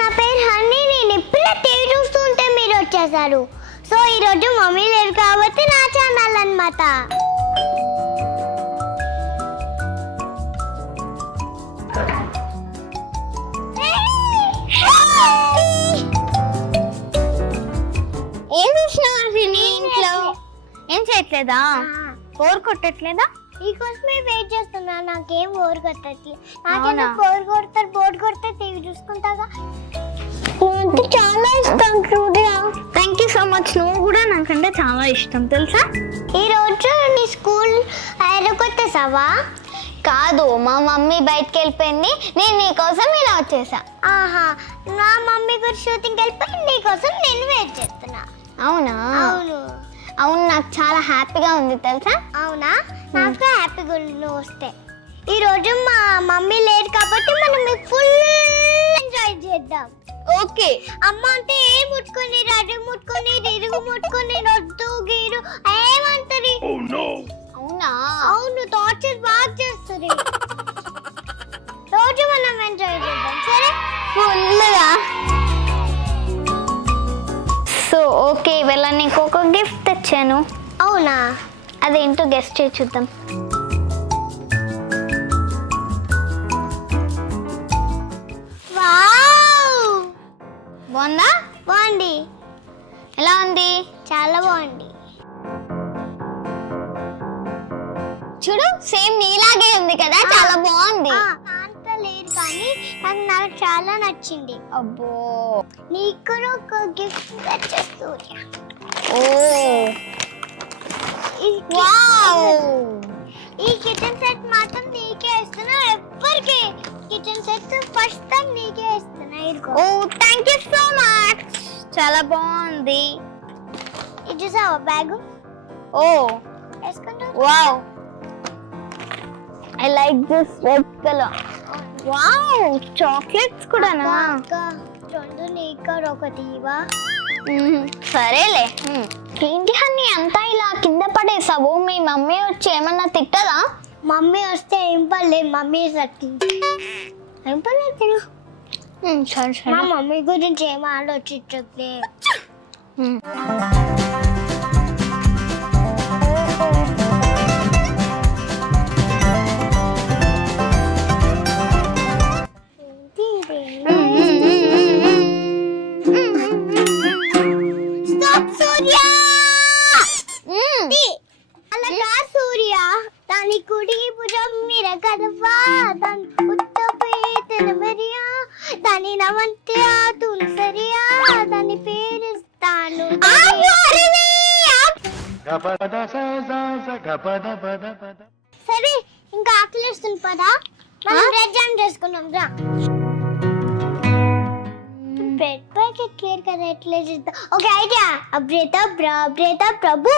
నా పేరు హనీ. నేను ఇప్పుడే టీవీ చూస్తూ ఉంటే మీరు వచ్చేసారు. సో ఈరోజు మమ్మీ లేరు కాబట్టి నా ఛానల్ అన్నమాట. ఏం చూసినావు ఇంట్లో? ఏం చేయట్లేదా? బోర్ కొట్టట్లేదా? నీకోసమే వెయిట్ చేస్తున్నా. నాకేం బోర్ కొట్టట్లేదు. నాకేమో బోర్ కొడితే టీవీ చూసుకుంటాగా. చాలా ఇష్టం Surya. Thank you so much. నువ్వు కూడా నాకంటే చాలా ఇష్టం తెలుసా. ఈ రోజు నీ స్కూల్ కొట్టేసావా? కాదు, మా మమ్మీ బయటకు వెళ్ళిపోయింది. నేను నీకోసం ఇలా వచ్చేసా. ఆహా, నా మమ్మీ కూడా షూటింగ్కి వెళ్ళిపోయి నీకోసం నేను వెయిట్ చేస్తున్నా. అవునా? అవును అవును, నాకు చాలా హ్యాపీగా ఉంది తెలుసా. అవునా? నాకు హ్యాపీగా నువ్వు వస్తే. ఈరోజు మా మమ్మీ లేదు కాబట్టి మనం ఫుల్ ఎంజాయ్ చేద్దాం. ఓకే. అమ్మ అంటే ఏ ముట్టుకొని రడ్డు ముట్టుకొని తిరుగు ముట్టుకొని రొద్దు గీరు ఏమంటది? అవునా? అవును, టార్చర్ బాగా చేస్తుంది. రోజు మనం ఎంజాయ్ చేద్దాం సరే? ఫుల్గా. సో ఓకే, ఇవాళ నీకు ఒక గిఫ్ట్ తెచ్చాను. అవునా? అదేంటో గెస్ట్ చేసి చూద్దాం. వావ్, బాగుందా? బాగుంది. ఎలా ఉంది? చాలా బాగుంది. చూడు, సేమ్ నీలాగే ఉంది కదా. చాలా బాగుంది. అంత లేదు కానీ నాకు చాలా నచ్చింది. అబ్బో, నీకు కూడా ఒక గిఫ్ట్ తెచ్చేస్తుంది. ఓ వావ్, ఈ కిచెన్ సెట్ మాత్రం నీకే ఇస్తున్నా. ఎవ్వరికి కిచెన్ సెట్ ఫస్ట్ టైం నీకే ఇస్తున్నా. ఓ థ్యాంక్ యూ సో మచ్. చాలా బాగుంది. ఇది చూసావా బ్యాగ్? ఓ వేసుకుంటా. Wow, I like this red colour. Wow, chocolates కూడానా? రెండు నీకు ఒకటి ఇవా. సరేలే. ఏంటి హన్నీ అంతా ఇలా కింద పడేసావు? మీ మమ్మీ వచ్చి ఏమన్నా తిట్టదా? మమ్మీ వస్తే ఏం పర్లేదు. మమ్మీ సత్తి ఏం పర్లేదు. సరే మా మమ్మీ గురించి ఏం ఆలోచించట్లే. స్టాప్ సూర్య. అలాగా సూర్య, దాని కుడి భుజం మీద కదవా, దాని ఉత్తపేతన మరియా, దాని నవంత్య తులసరియా, దాని పేరుస్తాను. సరే, ఇంకా ఆకలిస్తుంది పదా. మనం బ్రెడ్ జామ్ చేసుకున్నాం రా. బ్రెడ్ ప్యాకెట్ క్లియర్ కదా, ఎట్లా చేద్దాం? Okay idea. అబ్రేత ప్రభు.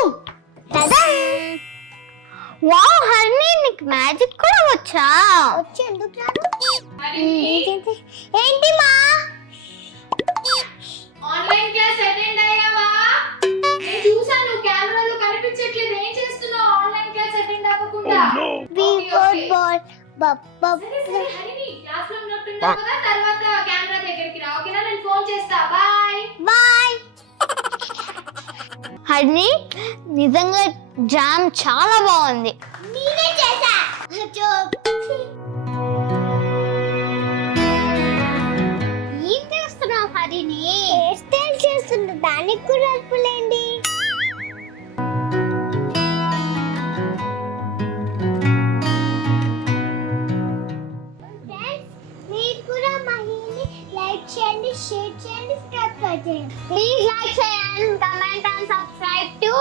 వావ్ హన్నీ, నీకు మ్యాజిక్ కూడా వచ్చా? వచ్చి ఎందుకు రాదు? ఏంటి మా ఆన్లైన్ క్లాస్ అటెండ్ అయ్యావా? నేను చూసాను కెమెరాలో కనిపించట్లేదు. ఏం చేస్తున్నావు ఆన్లైన్ క్లాస్ అటెండ్ అవ్వకుండా? సరే హరిని, క్లాస్ లో ఉన్నట్టున్నావు కదా, తర్వాత కెమెరా దగ్గరికి రా. ఓకేనా? నేను ఫోన్ చేస్తా. Bye bye. హన్నీ, నిజంగా జామ్ చాలా బాగుంది. నేనే చేసా. ఏం చేస్తున్నావు హరిని? హెయిర్ స్టైల్ చేస్తున్నా. దానికి కూడా అల్పులేండి. మీరు కూడా మహిళని లైక్ చేయండి, షేర్ చేయండి, సబ్స్క్రైబ్ చేయండి. Please like, share and comment and subscribe to